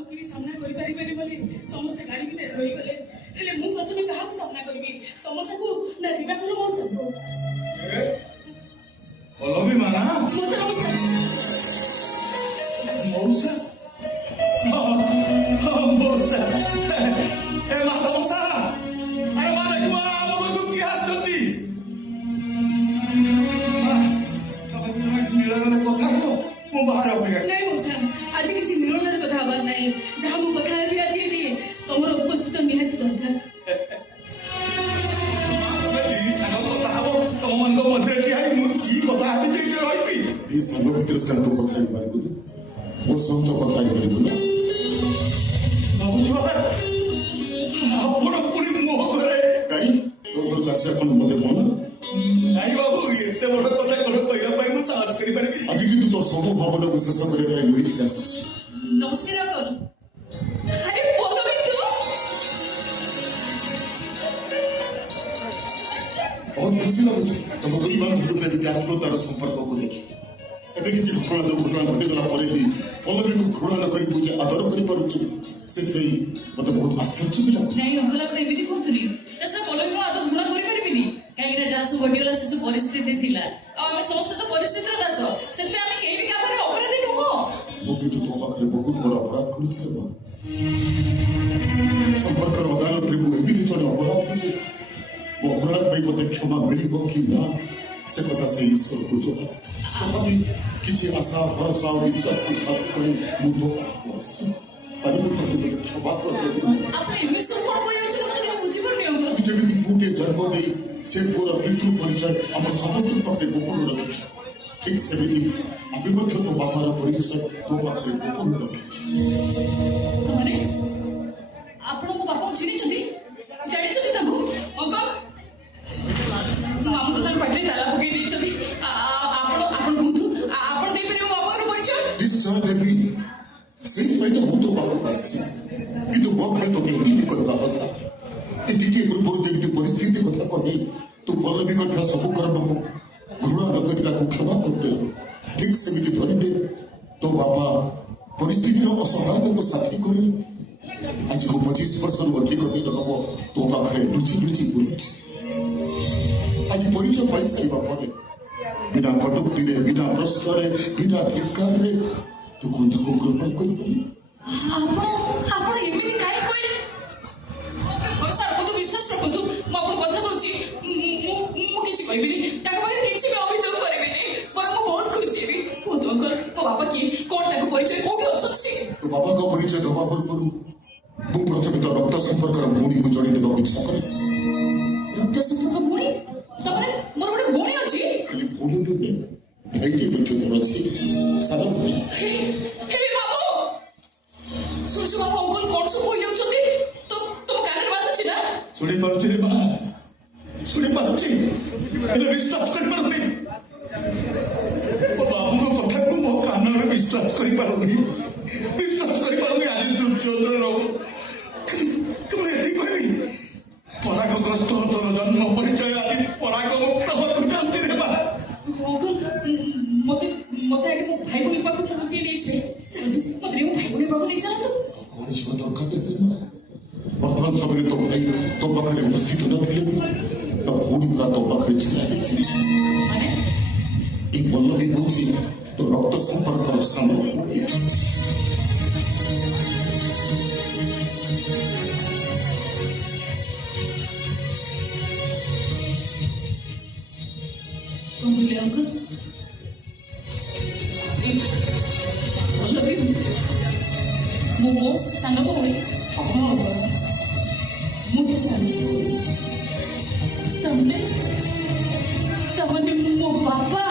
ଆଉ କେହି ସାମ୍ନା କରିପାରିବେନି ବୋଲି ସମସ୍ତେ ଗାଡ଼ି ଭିତରେ ରହିଗଲେ। ହେଲେ ମୁଁ ପ୍ରଥମେ କାହାକୁ ସାମ୍ନା କରିବି? ତମ ସାକୁ ନା ଦିବାକର ମଉସାକୁ? ପଲ୍ଲବୀ ମାନା ମଉସା ନମସ୍କାର। ମଉସା ମଉସା ଏ ମାତା ମଉସା ଆରେ ମା ଦେଖିବ ଆମ ଘରକୁ କିଏ ଆସିଛନ୍ତି? ମିଳନରେ କଥା କୁହ, ମୁଁ ବାହାରେ ଅପେକ୍ଷା। ନାଇଁ ମଉସା, ଆଜି କିଛି ମିଳନରେ କଥା ହବାର ନାହିଁ। ଯାହା ମୁଁ କଥା ହେବି ଆଜି ଏଠି ତମର ଉପସ୍ଥିତ ନିହାତି ଦରକାର। କଥା ହବ ତମମାନଙ୍କ ମଝିରେ ଠିଆ ହେଇ ମୁଁ କି କଥା ହେବି ଯେ ଏଠି ରହିବି? এই সাঙ্গ ভিতরে সেটা তো কথা পারিব না, ও সঙ্গ কথা পারিব না। ଭାବୁଛୁ ଆପଣ ପୁଣି ମୁହଁ ଘରେ କାଇଁ ତୋ ଘରକୁ ଆସିବା କ'ଣ ମତେ କଣ? ନାଇଁ ବାବୁ, ଏତେ ବଡ କଥା କ'ଣ କହିବା ପାଇଁ ମୁଁ ସାହସ କରିପାରିବି? ଆଜି କିନ୍ତୁ ତୋ ସବୁ ଭାବନାକୁ ଶେଷ କରିବା ପାଇଁ ମୁଁ ଏଠିକି ଆସିଛି। ନମସ୍କାର ଅଙ୍କଲ। ଆରେ ପଲ୍ଲବୀ ତୁ? ବହୁତ ଖୁସି ଲାଗୁଛି ତମ ପରିବାର ଭିତରେ ଯଦି ଆତ୍ମତାର ସମ୍ପର୍କକୁ ଦେଖି। ଏବେ କିଛି ଘଟଣା ଦୁର୍ଘଟଣା ଘଟିଗଲା ପରେ ବି ପଲ୍ଲବୀକୁ ଘୃଣା ନ କରି ତୁ ଯେ ଆଦର କରିପାରୁଛୁ, ସେଥିପାଇଁ ମତେ ବହୁତ ଆଶ୍ଚର୍ଯ୍ୟ ବି ଲାଗୁଛି। ନାଇଁ ଅଙ୍କଲ, ଆପଣ ଏମିତି କୁହନ୍ତୁନି। ତାଛଡ଼ା ପଲ୍ଲବୀ ମୁଁ ଆଦৌ ଘୃଣା କରିପାରିବିନି, କାହିଁକିନା ଯାହା ସବୁ ଘଟିଗଲା ସେ ସବୁ ପରିସ୍ଥିତି ଥିଲା। ଆଉ ଆମେ ସମସ୍ତେ ତ ପରିସ୍ଥିତିର ଦାସ, ସେଥିପାଇଁ ଆମେ କେହି ବି କାମରେ ଅପରାଧୀ ନୁହଁ। ମୁଁ କିନ୍ତୁ ତୋ ପାଖରେ ବହୁତ ବଡ଼ ଅପରାଧ କରିଛି। ସମ୍ପର୍କର ଅଦାଲତରେ ମୁଁ ଏମିତି ଜଣେ ଅପରାଧ ଯେ ମୋ ଅପରାଧ ପାଇଁ ମୋତେ କ୍ଷମା ମିଳିବ କି ନା ସେ କଥା ସେ ଈଶ୍ୱରକୁ ଜଣା। କିଛି ଆଶା ଭରସା ଆଉ ବିଶ୍ୱାସକୁ ସାଥି କରି ମୁଁ ତୋ ପାଖକୁ ଆସିଛି। ଆଜି ମୁଁ ତୋତେ କ୍ଷମା କରିଦେବି। ଆପଣ ଏମିତି ସବୁ କ'ଣ କହିଯାଉଛନ୍ତି ମୁଁ କିଛି ବୁଝିପାରୁନି ଅଙ୍କଲ। ତୁ ଯେମିତି ପୁଅଟିଏ ଜନ୍ମ ଦେଇ ସେ ପୁଅର ମୃତ୍ୟୁ ପରିଚୟ ଆମ ସମସ୍ତଙ୍କ ପାଖରେ ଗୋପନ ରଖିଛୁ, ଠିକ୍ ସେମିତି ଆମେ ମଧ୍ୟ ତୋ ବାପାର ପରିଚୟ ତୋ ପାଖରେ ଗୋପନ ରଖିଛୁ। ମାନେ ଆପଣ ମୋ ବାପାକୁ ଚିହ୍ନିଛନ୍ତି, ଜାଣିଛନ୍ତି ତାଙ୍କୁ? ଅଙ୍କଲ, ମାମୁଁ ତ ତାଙ୍କ ପାଟିରେ ତାଲା ପକେଇ ଦେଇଛନ୍ତି। ଆପଣ କୁହନ୍ତୁ, ଆପଣ ଦେଇପାରିବେ ମୋ ବାପାଙ୍କର ପରିଚୟ? ନିଶ୍ଚୟ ଦେବି, ସେଇଥିପାଇଁ ତ ମୁଁ ତୋ ପାଖକୁ ଆସିଛି। କିନ୍ତୁ ମୋ ଖାଲି ତୋତେ ଏମିତି କରିବା କଥା, ଏ ଟିକେ ପୂର୍ବରୁ ଯେମିତି ପରିସ୍ଥିତି କଥା କହି ତୁ ପଲ୍ଲବୀ କରିଥିବା ସବୁ କର୍ମକୁ ଘୃଣା ନ କରି ତାକୁ କ୍ଷମା କରିଦେ, ଠିକ୍ ସେମିତି ଧରିଲେ ତୋ ବାପା ପରିସ୍ଥିତିର ଅସହାୟତାକୁ ସାଥି କରି ଆଜିକୁ 25 ବର୍ଷରୁ ଅଧିକ ଦିନ ହବ ତୋ ପାଖରେ ଲୁଚି ଲୁଚି ବୁଲୁଛି। ଆଜି ପରିଚୟ ପାଇସାରିବା ପରେ ବିନା କଟୁକ୍ତିରେ, ବିନା ପ୍ରଶ୍ନରେ, ବିନା ଧିକ୍କାରରେ ତୁ ତାକୁ ଗ୍ରହଣ କରିପାରିବୁ। ଆପଣ ଏମିତି କାହିଁ କହିଲେ? ଭରସା ରଖନ୍ତୁ, ବିଶ୍ୱାସ ରଖନ୍ତୁ, ମୁଁ ଆପଣଙ୍କୁ କଥା କହୁଛି, ମୁଁ କିଛି କହିବିନି, ତାଙ୍କ ପାଖରେ କିଛି ବି ଅଭିଯୋଗ କରିବିନି। ବରଂ ମୁଁ ବହୁତ ଖୁସି ହେବି। କୁହନ୍ତୁ ଅଙ୍କଲ, ମୋ ବାପା କିଏ, କ'ଣ ତାଙ୍କ ପରିଚୟ, କୋଉଠି ଅଛନ୍ତି? ତୋ ବାବାଙ୍କ ପରିଚୟ ଦେବା ପୂର୍ବରୁ ମୁଁ ପ୍ରଥମେ ତ ରକ୍ତ ସମ୍ପର୍କର ଭଉଣୀକୁ ଜଣେଇ ଦେବାକୁ ଇଚ୍ଛା କରେ। ରକ୍ତ ସମ୍ପର୍କ ଭଉଣୀ? ତାମାନେ ମୋର ଗୋଟେ ଭଉଣୀ ଅଛି? ଖାଲି ଭଉଣୀ ନୁହେଁ, ଭାଇଟିଏ ମଧ୍ୟ ମୋର ଅଛି, ସାନ ଭାଇ। ହେ ବାବୁ, ଶୁଣୁଛୁ ବାବୁ, ଅଙ୍କଲ କ'ଣ ସବୁ କହିଯାଉଛନ୍ତି? ତମ କାନରେ ବାଜୁଛି ନା? ଶୁଣିପାରୁଛି ରେ ମା, ଶୁଣିପାରୁଛି, ହେଲେ ବିଶ୍ୱାସ କରିପାରୁନି। ମୋ ବାବୁଙ୍କ କଥାକୁ ମୋ କାନରେ ବିଶ୍ୱାସ କରିପାରୁନି। ଆଜି ସୂର୍ଯ୍ୟୋଦୟ କେବଳ ଏତିକି କହିବି, ପରାଗଗ୍ରସ୍ତ ତୋର ଜନ୍ମ ପରିଚୟ ଆଜି ପରାଗ ମୁକ୍ତ ହବାକୁ ଯାଉଛି ରେ ମା। ଅଙ୍କଲ, ମତେ ଆଗେ ମୋ ଭାଇ ଭଉଣୀ ପାଖକୁ ପକେଇ ନେଇଯିବେ। ଚାଲନ୍ତୁ, ମତେ ମୋ ଭାଇ ଭଉଣୀ ପାଖକୁ ନେଇ ଚାଲନ୍ତୁ। କୌଣସି ଦରକାର ଦେବେ ନା। ବର୍ତ୍ତମାନ ସମୟରେ ତୋ ଭାଇ ତୋ ପାଖରେ ଉପସ୍ଥିତ ନଥିଲେ ତୋ ଭଉଣୀ ପୁରା ତୋ ପାଖରେ ଛିଡ଼ା ହେଇଛି। এই পল্লবী হচ্ছে তো রক্ত সম্পর্কর সামনে। ପଲ୍ଲବୀ, ମୁଁ ମୋ ସାନ ଭଉଣୀ। ମୁଁ ତ ସାନ ଭଉଣୀ, ତାମାନେ ମୋ ବାପା।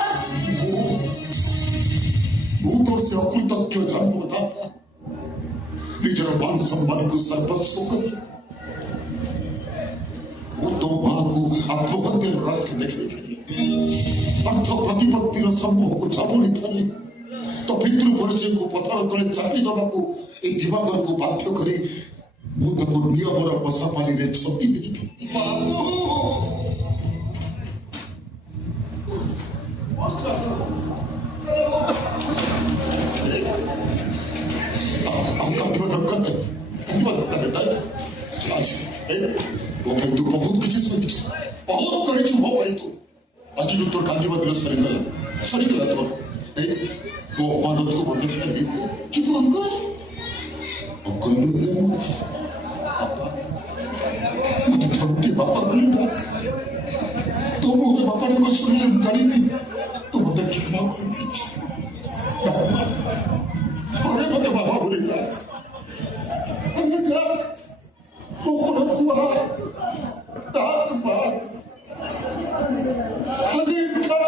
ମୁଁ ତ ସେ ଅକୃତଜ୍ଞ ଜନ୍ମଦାତା, ନିଜର ମାନ ସମ୍ମାନକୁ ସର୍ବସ୍ୱ କରି ମୁଁ ତୋ ମାଆକୁ ଆତ୍ମହତ୍ୟାର ରାସ୍ତା ଦେଖେଇଥିଲି। ଅର୍ଥ ପ୍ରତିପତ୍ତିର ସମ୍ମୁଖକୁ ଚାବୁଡ଼ି ଧରି ତ ପିତୃ ପରିଚୟକୁ ପଥର ତଳେ ଚାପି ଦେବାକୁ এই ଦିବାକରକୁ ବାଧ୍ୟ କରି ମୁଁ ତାକୁ ନିୟମର ପଶାପାଲିରେ ଛତି ଦେଇଥିଲି। वो भाई तू बहुत किसी सुन बहुत करे छु हो भाई तू आज जो तोर कांदी बदल सरी गला तो ए वो मानो तो बंद कर दी কিন্তু অঙ্কল अक्कल नहीं मैंने थोड़ी पापा बोली ना तो मोरे पापा ने को सुन ले जानी नहीं तो मत कितना कर अरे मत पापा बोली ना अरे ना वो कोना कुआ रात बार अरे का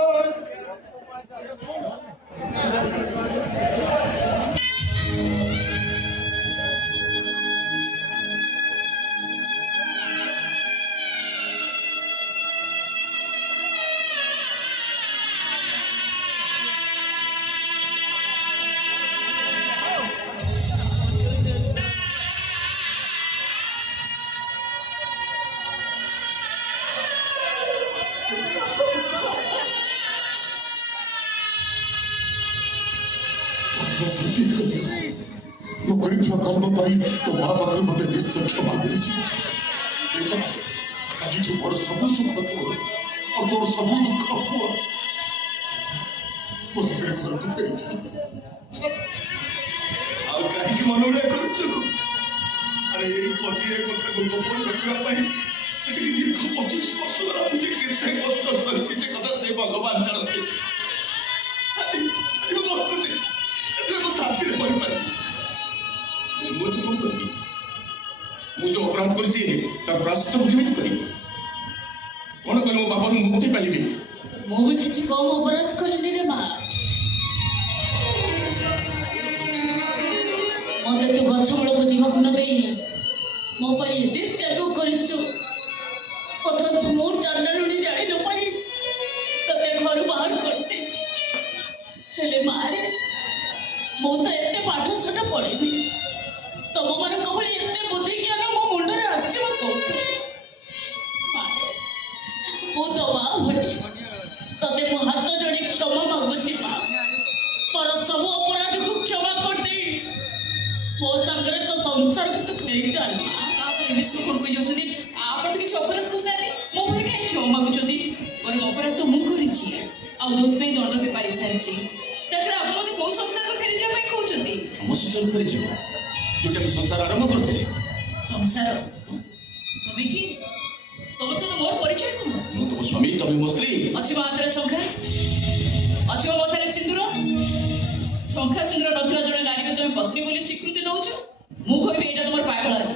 ମୁଁ କରିଥିବା କର୍ମ ପାଇଁ ତୋ ମା ପାଖରେ ମୋତେ ନିଶ୍ଚୟ କ୍ଷମା ମିଳିଛି ଆଜି ଯୋଉ ମୋର ସବୁ ସୁଖ ତୋର ଆଉ ତୋର ସବୁ ଦୁଃଖ ମୋର ମୋ ସାଙ୍ଗରେ ଘରକୁ ଫେରିଛି ଆଉ କାହିଁକି ମନଉଡ଼ା କରୁଛୁ? ଆରେ ଏଇ ଗୋଟିଏ କଥାକୁ ଗୋପନ ରଖିବା ପାଇଁ ଆଜିକି ଦୀର୍ଘ 25 ବର୍ଷ ଧରି ମୁଁ ଯେ କେତେ କଷ୍ଟ ସହିଛି ସେ କଥା ସେ ଭଗବାନ ଜାଣନ୍ତି। ଆଜି ମୁଁ ବହୁତ ଖୁସି ଏଥିରେ ମୁଁ ଶାନ୍ତିରେ କହିପାରିବି। ମୁଁ ତ କଣ କରିବି? ମୁଁ ଯୋଉ ଅପରାଧ କରିଛି ତାର ପ୍ରାୟଶ୍ଚିତ ମୁଁ କେମିତି କରିବି? କଣ କଲେ ମୋ ବାପାରୁ ମୁକ୍ତି ପାଇବି? ମୁଁ ବି କିଛି କମ ଅପରାଧ କଲିନି ରେ ମା। ମତେ ତୁ ଗଛ ମୂଳକୁ ଯିବାକୁ ନ ଦେଇ ମୋ ପାଇଁ ଏତେ ତ୍ୟାଗ କରିଛୁ ଅଥଚ ମୁଁ ଚାଣ୍ଡାଳୁଣି ଜାଣି ନ ପାରି ତତେ ଘରୁ ବାହାର କରିଦେଇଛି। ହେଲେ ମାରେ ମୁଁ ତ ଏତେ ପାଠ ସାଠ ପଢିନି ତମମାନଙ୍କ ଭଳି ଏତେ ବୁଦ୍ଧି ଜ୍ଞାନ ମୋ ମୁଣ୍ଡରେ ଆସିବ କୋଉଠୁ? ମୁଁ ତ ମା ଭଳି ତତେ ମୋ ହାତ ଯୋଡ଼ି କ୍ଷମା ମାଗୁଛି ମା। ମୋର ସବୁ ଅପରାଧକୁ କ୍ଷମା କରିଦେଇ ମୋ ସାଙ୍ଗରେ ତ ସଂସାରକୁ ତୁ ଫେରି ଚାଲ ମା। ଆପଣ ଏମିତି କଣ କହିଯାଉଛନ୍ତି? ଆପଣ ତ କିଛି ଅପରାଧ କରୁନାହାନ୍ତି, ମୋ ଭାଇ କାହିଁ କ୍ଷମା ମାଗୁଛନ୍ତି? ବରଂ ଅପରାଧ ତ ମୁଁ କରିଛି ଆଉ ଯୋଉଥିପାଇଁ ଦଣ୍ଡ ବି ପାଇସାରିଛି। ତାଛଡ଼ା ଆପଣ ମତେ କୋଉ ସଂସାରକୁ ଫେରିଯିବା ପାଇଁ କହୁଛନ୍ତି? ଆମ ସଂସାର ଫେରିଯିବ ଯୋଉଟାକୁ ସଂସାର ଆରମ୍ଭ କରିଥିଲେ। ସଂସାର ତମେ କି? ତମ ସହିତ ମୋର ପରିଚୟ କଣ? ମୁଁ ତମ ସ୍ୱାମୀ, ତମେ ମୋ ସ୍ତ୍ରୀ। ଅଛି ମୋ ହାତରେ ଶଙ୍ଖା, ଅଛି ମୋ ମଥାରେ ସିନ୍ଦୁର। ଶଙ୍ଖା ସିନ୍ଦୁର ନଥିବା ଜଣେ ନାରୀକୁ ତମେ ପତ୍ନୀ ବୋଲି ସ୍ୱୀକୃତି ଦଉଛ? ମୁଁ କହିବି ଏଇଟା ତମର ପାଗଳାମି।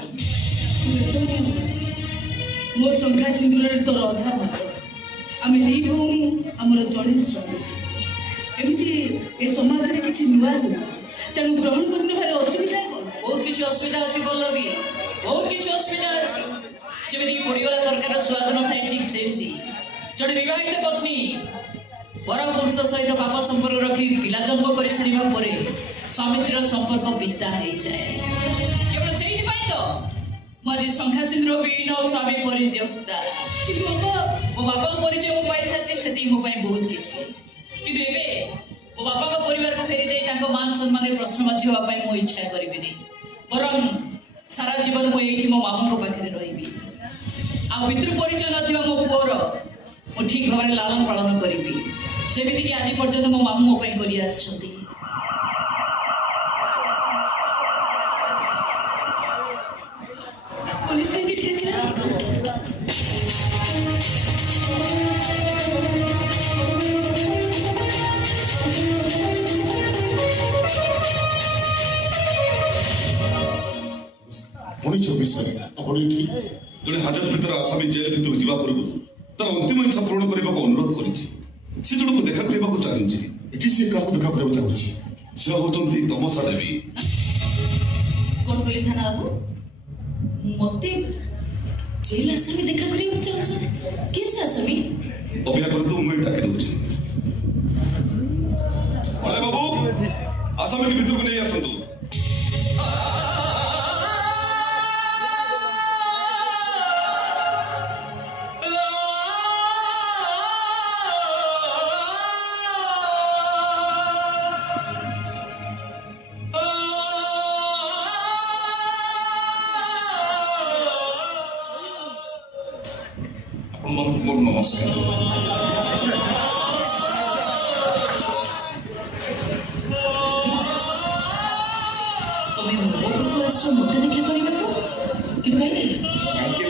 ମୋ ଶଙ୍ଖା ସିନ୍ଦୁରରେ ତୋର ଅଧା ଭାଗ। ଆମେ ଦି ଭଉଣୀ, ଆମର ଜଣେ ସ୍ୱାମୀ। ଏମିତି ଏ ସମାଜରେ କିଛି ନୂଆ ନୁହଁ, ତେଣୁ ଗ୍ରହଣ କରିନେବାରେ ଅସୁବିଧା କଣ? ବହୁତ କିଛି ଅସୁବିଧା ଅଛି ପଲ୍ଲବୀ, ବହୁତ କିଛି ଅସୁବିଧା ଅଛି। ଯେମିତିକି ପୋଡ଼ିଗଲା ତରକାରୀର ସ୍ୱାଦ ନଥାଏ, ଠିକ୍ ସେମିତି ଜଣେ ବିବାହିତ ପତ୍ନୀ ପର ପୁରୁଷ ସହିତ ପାପ ସମ୍ପର୍କ ରଖି ପିଲା ଜନ୍ମ କରିସାରିବା ପରେ ସ୍ୱାମୀ ସ୍ତ୍ରୀର ସମ୍ପର୍କ ବିତା ହେଇଯାଏ। କେବଳ ସେଇଥିପାଇଁ ତ ମୁଁ ଆଜି ଶଙ୍ଖା ସିନ୍ଦୁର ବିହୀନ ସ୍ୱାମୀ ପରିତ୍ୟକ୍ତା। କିନ୍ତୁ ମୋ ବାପାଙ୍କ ପରିଚୟ ମୁଁ ପାଇସାରିଛି, ସେତିକି ମୋ ପାଇଁ ବହୁତ କିଛି। କିନ୍ତୁ ଏବେ ମୋ ବାପାଙ୍କ ପରିବାରକୁ ଫେରି ଯାଇ ତାଙ୍କ ମାନ ସମ୍ମାନରେ ପ୍ରଶ୍ନବାଚୀ ହେବା ପାଇଁ ମୁଁ ଇଚ୍ଛା କରିବିନି। ବରଂ ସାରା ଜୀବନ ମୁଁ ଏଇଠି ମୋ ମାମୁଙ୍କ ପାଖରେ ରହିବି। ଆଉ ପିତୃ ପରିଚୟ ନଥିବା ମୋ ପୁଅର ମୁଁ ଠିକ୍ ଭାବରେ ଲାଳନ ପାଳନ କରିବି, ଯେମିତିକି ଆଜି ପର୍ଯ୍ୟନ୍ତ ମୋ ମାମୁଁ ମୋ ପାଇଁ କରି ଆସିଛନ୍ତି। ପୋଲିସ ଏଠି ଆସିଲା। ପୁଣି 24 ଆପଣ ଏଠି ଜଣେ ହାଜତ ଭିତରେ ଆସାମୀ ଜେଲ ଭିତରକୁ ଯିବା ପୂର୍ବରୁ ତାର ଅନ୍ତିମ ଇଚ୍ଛା ପୂରଣ କରିବାକୁ ଅନୁରୋଧ କରିଛି। ସେ ଜଣକୁ ଦେଖା କରିବାକୁ ଚାହୁଁଛି। ଏଠି ସେ କାହାକୁ ଦେଖା କରିବାକୁ ଚାହୁଁଛି? ସେ ହେଉଛନ୍ତି ତମସା ଦେବୀ। କଣ କହିଲେ ଥାନା ବାବୁ? ମତେ ଜେଲ ଆସାମୀ ଦେଖା କରିବାକୁ ଚାହୁଁଛନ୍ତି? କିଏ ସେ ଆସାମୀ? ଅପେକ୍ଷା କରନ୍ତୁ, ମୁଁ ଡାକି ଦଉଛି। ଅଳେ ବାବୁ, ଆସାମୀକି ଭିତରକୁ ନେଇ ଆସନ୍ତୁ। ମୋର ନମସ୍କାର। ତମେ ମୋ ପାଖକୁ ଆସିଛ ମୋତେ ଦେଖା କରିବାକୁ, କିନ୍ତୁ କାହିଁକି? କାହିଁକି ଏ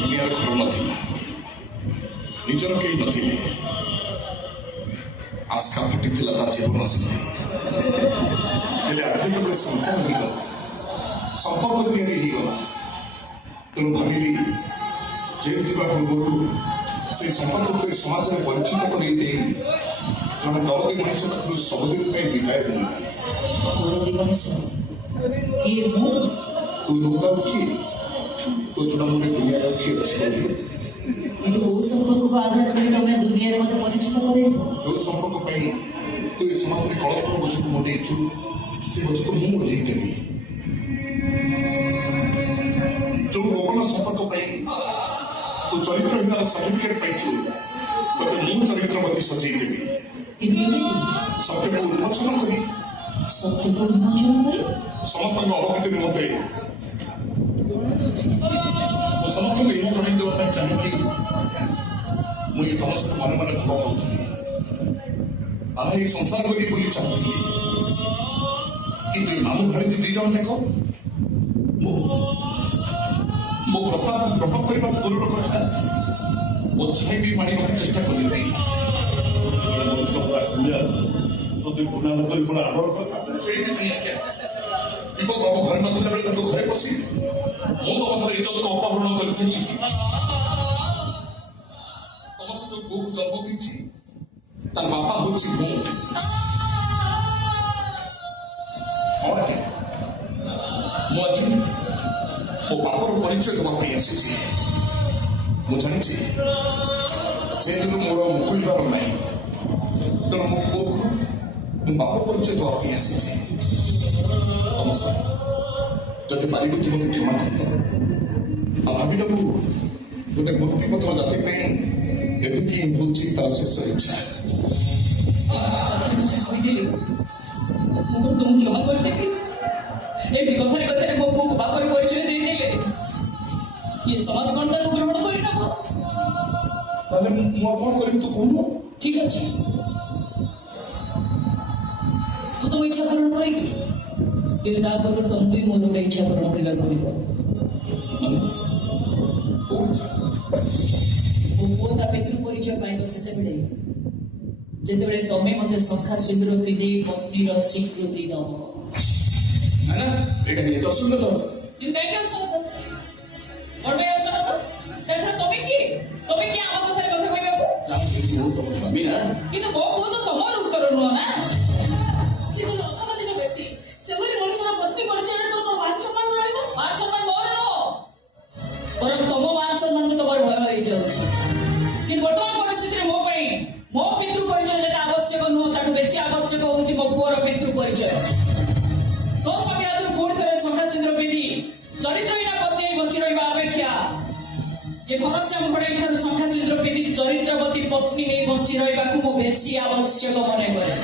ଦୁନିଆର ଘର ନଥିଲା, ନିଜର କେହି ନଥିଲେ। ଆସ୍କା ଫାଟିଥିଲା ତା ଜୀବନ ସଙ୍ଗେ, ହେଲେ ଆଜି ଯେତେବେଳେ ସଂସାର ହେଇଗଲା, ସମ୍ପର୍କ ତିଆରି ହେଇଗଲା, ତେଣୁ ଭାବିଲି ଜେଲ୍ ଯିବା ପୂର୍ବରୁ ସେ ସମ୍ପର୍କକୁ ଏ ସମାଜରେ ପରିଚିତ କରେଇ ଦେଇ ଜଣେ ଦରଦୀ ମଣିଷ ପାଖରୁ ସବୁଦିନ ପାଇଁ ବିଦାୟ ନେଲି। ଦରଦୀ ମଣିଷ? କିଏ ମୁଁ? ତୁ ଲୋକ କିଏ? ତୋ ଜନ୍ମରେ ଦୁନିଆର କିଏ ଅଛି ବୋଲି? କିନ୍ତୁ କୋଉ ସମ୍ପର୍କକୁ ଆଧାର କରି ତମେ ଦୁନିଆରେ ମୋତେ ପରିଚିତ କରେଇବ? ଯୋଉ ସମ୍ପର୍କ ପାଇଁ ତୁ ଏ ସମାଜରେ କଳଙ୍କର ବୋଝକୁ ମୁଣ୍ଡେଇଛୁ, ସେ ବୋଝକୁ ମୁଁ ମୁଣ୍ଡେଇଦେବି। ଯୋଉ ଗୋପନ ସମ୍ପର୍କ ପାଇଁ ତୁ ଚରିତ୍ରହୀନର ସାର୍ଟିଫିକେଟ ପାଇଛୁ, ତତେ ମୁଁ ଚରିତ୍ରବତୀ ସଜେଇ ଦେବି। କିନ୍ତୁ ସତ୍ୟକୁ ଉନ୍ମୋଚନ କରି ସତ୍ୟକୁ ଉନ୍ମୋଚନ କରି ସମସ୍ତଙ୍କ ଅବଗତି ନିମନ୍ତେ ମୁଁ ସମସ୍ତଙ୍କୁ ଏହା ଜଣାଇ ଦେବା ପାଇଁ ଚାହିଁକି ମୁଁ ଏ ତମ ସହିତ ମନେ ମନେ ଭଲ ପାଉଥିଲି, ଆମେ ଏଇ ସଂସାର କରିବି ବୋଲି ଚାହୁଁଥିଲି। କିନ୍ତୁ ଏ ମାମୁଁ ଭାଣିଜୀ ଦି ଜଣ ଯାକ ମୋ ପ୍ରସ୍ତାବକୁ ଗ୍ରହଣ କରିବାକୁ ଦୂରର କଥା, ମୋ ଛାଇ ବି ମାରିବାକୁ ଚେଷ୍ଟା କଲେନି। ସେଇଥିପାଇଁ ଆଜ୍ଞା ଦୀପକ ବାବୁ ଘରେ ନଥିଲା ବେଳେ ତାଙ୍କୁ ଘରେ ପଶି ମୁଁ ତମ ଘରେ ଇଜ୍ଜତକୁ ଅପହରଣ କରିଥିଲି। ତମ ସହିତ ପୁଅକୁ ଜନ୍ମ ଦେଇଛି, ତାର ବାପା ହଉଛି ମୁଁ। ମୁଁ ଆଜି ମୋ ବାପର ପରିଚୟ ଦେବା ପାଇଁ ଆସିଛି। ମୁଁ ଜାଣିଛି ଯେହେତୁ ମୋର ମୁକୁଳିବାର ନାହିଁ, ତେଣୁ ମୋ ପୁଅକୁ ମୁଁ ବାପ ପରିଚୟ ଦେବା ପାଇଁ ଆସିଛି। ତମ ସହ ଯଦି ପାରିବ କି ମୋତେ କ୍ଷମା କରିଦ, ଆଉ ଭାବିବାକୁ ଗୋଟେ ମୂର୍ତ୍ତିପତ୍ର ଜାତି ପାଇଁ ଏତିକି ହେଉଛି ତାର ଶେଷ ଇଚ୍ଛା। କହିଦେଲି ମୁଁ ତୁମକୁ କ୍ଷମା କରିଦେବି। ଏମିତି କଥାରେ କଥାରେ ମୋ ପୁଅକୁ ବାପର ପରିଚୟ ଦେଇଦେଲେ ଇଏ ସମାଜ କଣ ତାକୁ ଗ୍ରହଣ କରିନେବ? ତାହେଲେ ମୁଁ ଆଉ କଣ କରିବି ତୁ କହୁନୁ? ଠିକ ଅଛି, ମୁଁ ତମ ଇଚ୍ଛା ପୂରଣ କରିବି, କିନ୍ତୁ ତା ପୂର୍ବରୁ ତମକୁ ବି ମୋର ଗୋଟେ ଇଚ୍ଛା ପୂରଣ କରିବାକୁ ପଡ଼ିବ। ମୋ ପୁଅ ତା ପିତୃ ପରିଚୟ ପାଇବ ସେତେବେଳେ ଯେତେବେଳେ ତମେ ମୋତେ ଶଙ୍ଖା ସିନ୍ଦୁର ପିନ୍ଧେଇ ପତ୍ନୀର ସ୍ୱୀକୃତି ଦବ। ନା ଏଇଟା ନିହାତି ଅସୁବିଧା। କିନ୍ତୁ କାହିଁକି ଅସହମତ? କଣ ପାଇଁ ଅସହମତ? ତାଛଡ଼ା ତମେ କିଏ ଆମ କଥାରେ କଥା କହିବାକୁ? ତମ ସ୍ୱାମୀ ନା, କିନ୍ତୁ ମୋ ପୁଅ ତ ତମର ଉତ୍ତର ନୁହଁ ନା। ସେ ଗୋଟେ ଅସାମାଜିକ ବ୍ୟକ୍ତି, ସେଭଳି ମଣିଷର ପତ୍ନୀ ପରିଚୟରେ ତମର ମାନ ସମ୍ମାନ ରହିବ? ମାନ ସମ୍ମାନ ମୋର ନୁହଁ, ବରଂ ତମ ମାନ ସମ୍ମାନକୁ ତମର ଭୟ ହେଇଯାଉଛି। କିନ୍ତୁ ବର୍ତ୍ତମାନ ପରିସ୍ଥିତିରେ ମୋ ପାଇଁ ମୋ ପିତୃ ପରିଚୟ ଯେତେ ଆବଶ୍ୟକ ନୁହଁ, ତାଠୁ ବେଶୀ ଆବଶ୍ୟକ ହଉଛି ମୋ ପୁଅର ପିତୃ ପରିଚୟ। ତୋ ସ୍ୱାମୀ ହାତରୁ ପୁଣି ଥରେ ଶଙ୍ଖା ସିନ୍ଦୁର ପିନ୍ଧି ଚରିତ୍ରହୀନ ପତ୍ନୀ ହେଇ ବଞ୍ଚି ରହିବା ଅପେକ୍ଷା ଏ ଘରଶ୍ୟା ମୁକୁଟେଇ ଠାରୁ ଶଙ୍ଖା ସିନ୍ଦୁର ପିନ୍ଧି ଚରିତ୍ରବତୀ ପତ୍ନୀ ହେଇ ବଞ୍ଚି ରହିବାକୁ ମୁଁ ବେଶୀ ଆବଶ୍ୟକ ମନେ କରେ।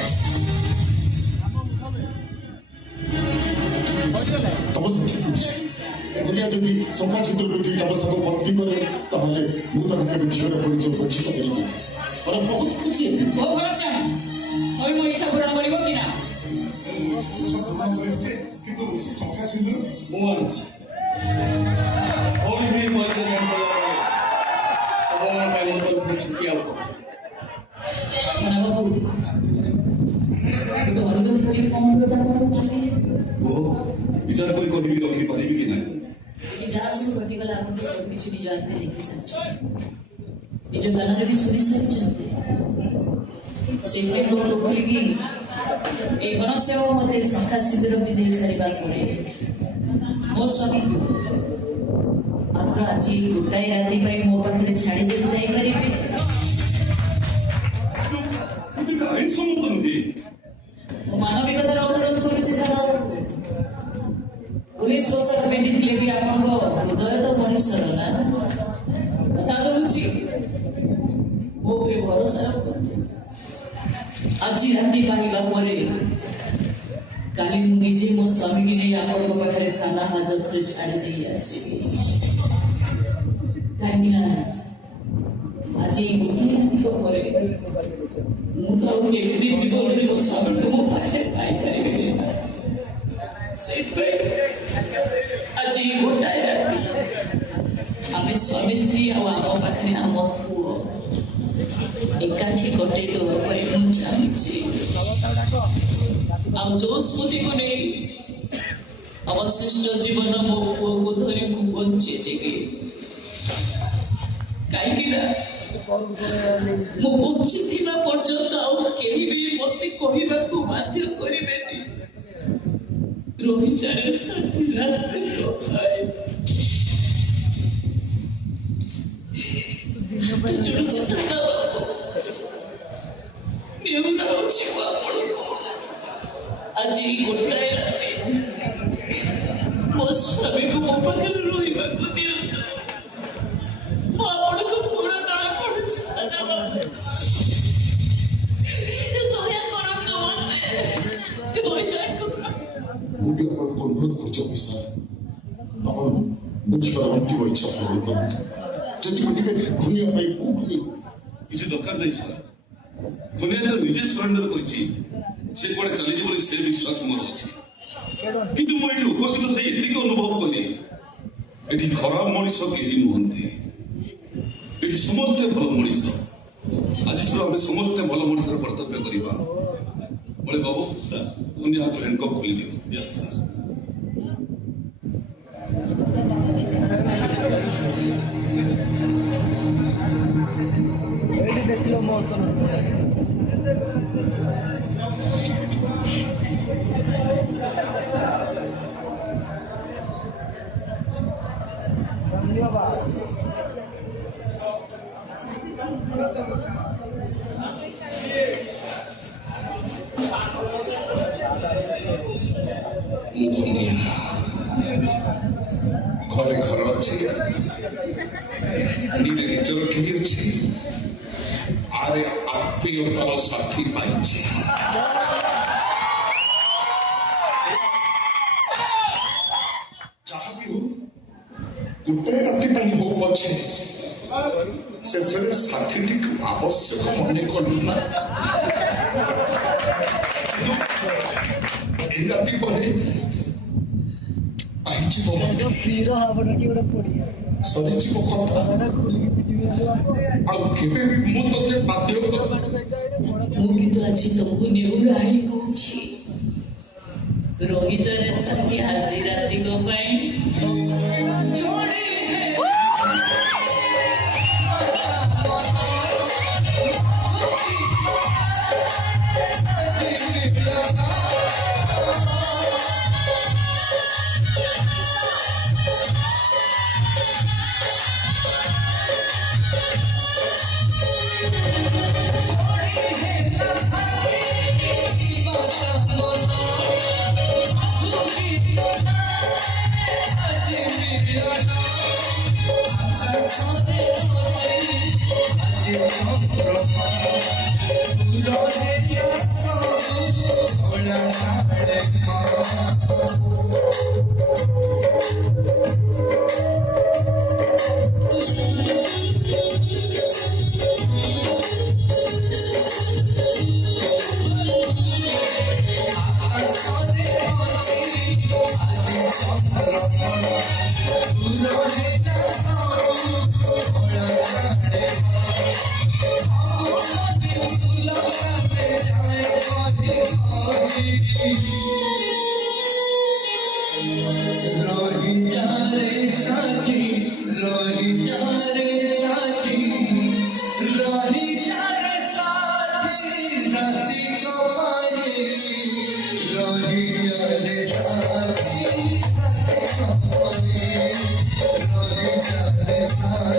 ତମ ଠିକ ଅଛି। ଏଭଳିଆ ଯଦି ଶଙ୍ଖା ସିନ୍ଦୁର ପିନ୍ଧି ଅବସ୍ଥାକୁ ପତ୍ନୀ କରେ, ତାହେଲେ ମୁଁ ତାକୁ କେବେ ଝିଅର ପରିଚୟ ପରିଚିତ କରିବି। ବହୁତ ଖୁସି ହେବି। ମୋ ଘରଶ୍ୟା ତମେ ମୋ ଇଚ୍ଛା ପୂରଣ କରିବ କି ନା? କିନ୍ତୁ ଶଙ୍ଖା ସିନ୍ଦୁର ମୁଁ ଆଣିଛି। ଭଉଣୀ ବି ପରିଚୟ ଜାଣିସାରିଲା ପରେ ତମ ପାଇଁ ମୋ ତରଫରୁ ଛୁଟି ଆଉ କଣ? ବାବୁ ଗୋଟେ ଅନୁରୋଧ କରି କଣ ଅନୁରୋଧ କରୁଛନ୍ତି? ବିଚାର କରି କହିବି ରଖିପାରିବି କି ନାହିଁ? ଏଠି ଯାହା ସବୁ ଘଟିଗଲା ଆପଣ ତ ସବୁ କିଛି ନିଜ ଆଖିରେ ଦେଖି ସାରିଛନ୍ତି, ନିଜ କାନରେ ବି ଶୁଣି ସାରିଛନ୍ତି। ସେଇଥିପାଇଁ ଲୋକ କହିକି এই ঘনশ্যাম মতে শঙ্খা সিঁদুর পিঁধেই সারিবা পরে ମୋ ସ୍ୱାମୀକୁ ମାତ୍ର ଆଜି ଗୋଟାଏ ରାତି ପାଇଁ ମୋ ପାଖରେ ଛାଡ଼ି ଦେଇ ଯାଇପାରିବେ? ଆଇନସମ୍ମତ ନୁହେଁ। ମୁଁ ମାନବିକତାର ଅନୁରୋଧ କରୁଛି। ଧର ପୁଲିସ ପୋଷାକ ପିନ୍ଧିଥିଲେ ବି ଆପଣଙ୍କ ହୃଦୟ ତ ମଣିଷର ନା। କଥା କହୁଛି ମୋ ଉପରେ ଭରସା ରଖନ୍ତୁ। ଆଜି ରାତି ପାଇବା ପରେ କାଲି ମୁଁ ନିଜେ ମୋ ସ୍ୱାମୀକି ନେଇ ଆପଣଙ୍କ ପାଖରେ ଥାନା ହାଜତରେ ଛାଡ଼ି ଦେଇ ଆସିବି। କାହିଁକି ନା ଆଜି ଗୋଟିଏ ରାତିକ ପରେ ମୁଁ ତ ଆଉ କେମିତି ଜୀବନରେ ମୋ ସ୍ୱାମୀକୁ ମୋ ପାଖରେ ପାଇପାରିବିନି ନା ସେଇଥିପାଇଁ ଆଜି ଗୋଟାଏ ରାତି ଆମେ ସ୍ୱାମୀ ସ୍ତ୍ରୀ ଆଉ ଆମ ପାଖରେ ଆମ ପୁଅ ଏକାଠି କଟେଇ ଦେବା ପାଇଁ ମୁଁ ଚାହୁଁଛି ଆଉ ଯୋଉ ସ୍ମୃତିକୁ ନେଇ ଅବଶିଷ୍ଟ ଜୀବନ ମୋ ପୁଅକୁ ଧରି ମୁଁ ବଞ୍ଚିଯିବି କାହିଁକି ନା ମୁଁ ବଞ୍ଚିଥିବା ପର୍ଯ୍ୟନ୍ତ ଆଉ କେହି ବି ମତେ କହିବାକୁ ବାଧ୍ୟ କରିବେନି ରହିଯାଏ ସାଥୀ ରାତି ଆଜି ଗୋଟାଏ ରାତି ମୋ ସ୍ୱାମୀକୁ ମୋ ପାଖରେ ରହିବାକୁ ଦିଅନ୍ତୁ ମୁଁ ଆପଣଙ୍କ ଗୋଡ଼ ତଳେ ପଡୁଛି ଦୟା କରନ୍ତୁ ମତେ ଦୟା କର ମୁଁ ବି ଆପଣଙ୍କୁ ଅନୁରୋଧ କରୁଛି ଅଫିସର ଆପଣ ବୁଝିବାର ଅନ୍ତିମ ଇଚ୍ଛା ପୂରଣ କରନ୍ତୁ ଯଦି କରିବେ ଘୁନିଆ ପାଇଁ ମୁଁ ଭଳି କିଛି ଦରକାର ନାହିଁ ସାର୍ ଦୁନିଆ ତ ନିଜେ ସରେଣ୍ଡର କରିଛି ସେ କୁଆଡେ ଚାଲିଛି ବୋଲି ସେ ବିଶ୍ୱାସ ମୋର ଅଛି କିନ୍ତୁ ମୁଁ ଏଠି ଉପସ୍ଥିତ ଥାଇ ଏତିକି ଅନୁଭବ କଲି ଏଠି ଖରାପ ମଣିଷ କେହି ନୁହନ୍ତି ଏଠି ସମସ୍ତେ ଭଲ ମଣିଷ ଆଜିଠାରୁ ଆମେ ସମସ୍ତେ ଭଲ ମଣିଷର କର୍ତ୍ତବ୍ୟ କରିବା ବଳେ ବାବୁ ସାର୍ ଦୁନିଆ ହାତରୁ ହ୍ୟାଣ୍ଡକପ୍ ଖୋଲିଦିଅ ୟେସ୍ ସାର୍ ଦେଖିଲ ମୋ ଘରେ ଘର ଅଛି ନିଜର କେହି ଅଛି ଆରେ ଆତ୍ମୀୟତାର ସାଥୀ ପାଇଛି ଯାହା ବି ହଉ ଗୋଟାଏ ରାତି ପାଇଁ ହଉ ପଛେ ଶେଷରେ ସାଥୀଟିକୁ ଆବଶ୍ୟକ ମନେ କଲୁ ନା ଏହି ରାତି ପରେ ପାଇଯିବ ସରିଯିବ କଥା ଆଉ କେବେ ବି ମୁଁ ତତେ ବାଧ୍ୟ ମୁଁ କିନ୍ତୁ ଆଜି ତମକୁ ନେଉରାଇ କହୁଛି ରହିଯାରେ ସାଥୀ ଆଜି ରାତିକ ପାଇଁ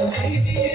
Thank you.